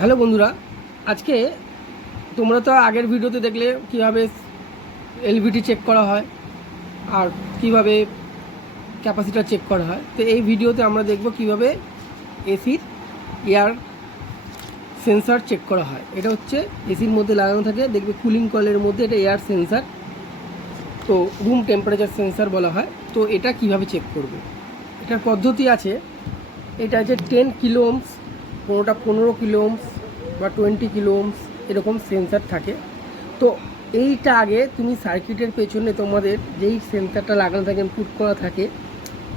Hello বন্ধুরা, আজকে তোমরা তো আগের ভিডিওতে দেখলে কিভাবে এলভিটি চেক করা হয় আর কিভাবে ক্যাপাসিটার চেক করা হয়। তো এই ভিডিওতে আমরা দেখব কিভাবে এসির এয়ার সেন্সার চেক করা হয়। এটা হচ্ছে এসির মধ্যে লাগানো থাকে, দেখবে কুলিং কয়েলের মধ্যে এটা এয়ার সেন্সার, তো রুম টেম্পারেচার সেন্সার বলা হয়। তো এটা কিভাবে চেক করব, এটার পদ্ধতি আছে। এটা আছে 10 কিলো ওহমস, কোনোটা 15 কিলো ওহমস বা 20 কিলো ওহমস, এরকম সেন্সার থাকে। তো এইটা আগে তুমি সার্কিটের পেছনে তোমাদের যেই সেন্সারটা লাগানো থাকে, পুট করা থাকে,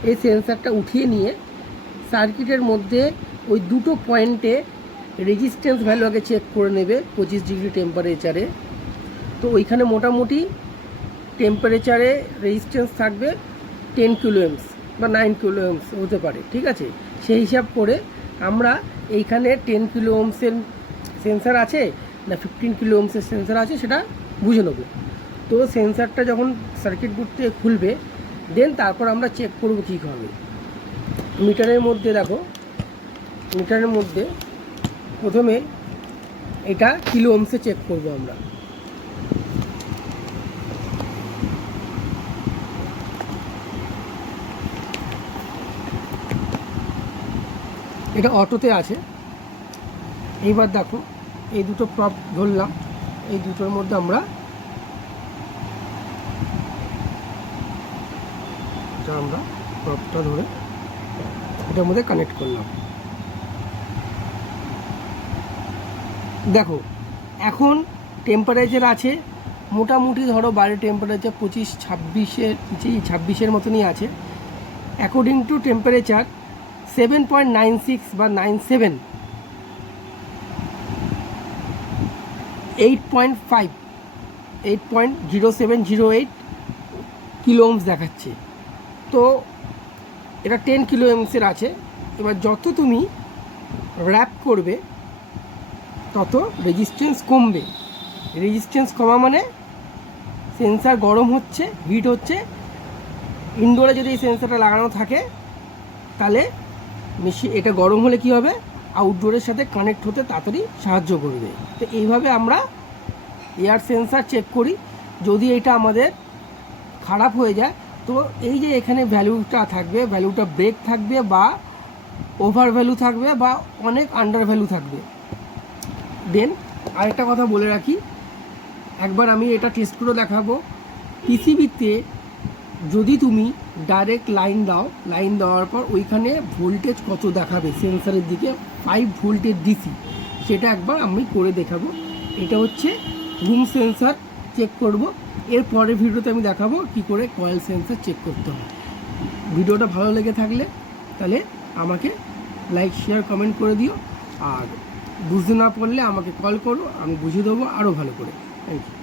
এই সেন্সারটা উঠিয়ে নিয়ে সার্কিটের মধ্যে ওই দুটো পয়েন্টে রেজিস্ট্যান্স ভ্যালু আগে চেক করে নেবে 25 ডিগ্রি টেম্পারেচারে। তো ওইখানে মোটামুটি টেম্পারেচারে রেজিস্ট্যান্স থাকবে 10 কিলো ওহমস বা 9 কিলো ওহমস হতে পারে, ঠিক আছে। সেই হিসাব করে আমরা এইখানে 10 কিলো ওহমসের সেন্সার আছে না 15 কিলো ওহমসের সেন্সার আছে সেটা বুঝে নেব। তো সেন্সারটা যখন সার্কিট বোর্ড থেকে খুলবে, দেন তারপর আমরা চেক করব কীভাবে। মিটারের মধ্যে দেখো, মিটারের মধ্যে প্রথমে এটা কিলো ওহমসে চেক করব আমরা। এটা অটোতে আছে। এইবার দেখো, এই দুটো প্রপ ধরলাম, এই দুটোর মধ্যে আমরা প্রপটা ধরে এটার মধ্যে কানেক্ট করলাম। দেখো এখন টেম্পারেচার আছে মোটামুটি, ধরো বাইরের টেম্পারেচার 26-26 মতনই আছে। অ্যাকর্ডিং টু টেম্পারেচার 7.96 বা 97, 8.0708 কিলো ওহমস দেখাচ্ছে। তো এটা 10 কিলো ওহমসের আছে। এবার যত তুমি র্যাপ করবে তত রেজিস্ট্যান্স কমবে। রেজিস্ট্যান্স কমা মানে সেন্সার গরম হচ্ছে, হিট হচ্ছে। ইনডোরে যদি এই সেন্সারটা লাগানো থাকে তাহলে এটা গরম হলে কি হবে, আউটডোরের সাথে কানেক্ট হতে তাড়াতাড়ি সাহায্য করবে। তো এইভাবে আমরা এয়ার সেন্সার চেক করি। যদি এটা আমাদের খারাপ হয়ে যায়, তো এই যে এখানে ভ্যালুটা থাকবে, ভ্যালুটা ব্রেক থাকবে বা ওভার ভ্যালু থাকবে বা অনেক আন্ডার ভ্যালু থাকবে। দেন আরেকটা কথা বলে রাখি, একবার আমি এটা টেস্ট করে দেখাবো। পিসিবিতে যদি তুমি ডাইরেক্ট লাইন দাও, লাইন দেওয়ার পর ওইখানে ভোল্টেজ কত দেখাবে সেন্সারের দিকে, 5 ভোল্টের ডিসি, সেটা একবার আমি করে দেখাবো। এটা হচ্ছে রুম সেন্সার চেক করব। এর পরের ভিডিওতে আমি দেখাবো কি করে কয়েল সেন্সার চেক করতে হয়। ভিডিওটা ভালো লেগে থাকলে তাহলে আমাকে লাইক, শেয়ার, কমেন্ট করে দিও। আর বুঝতে না পারলে আমাকে কল করো, আমি বুঝিয়ে দেবো আরও ভালো করে। Thank you.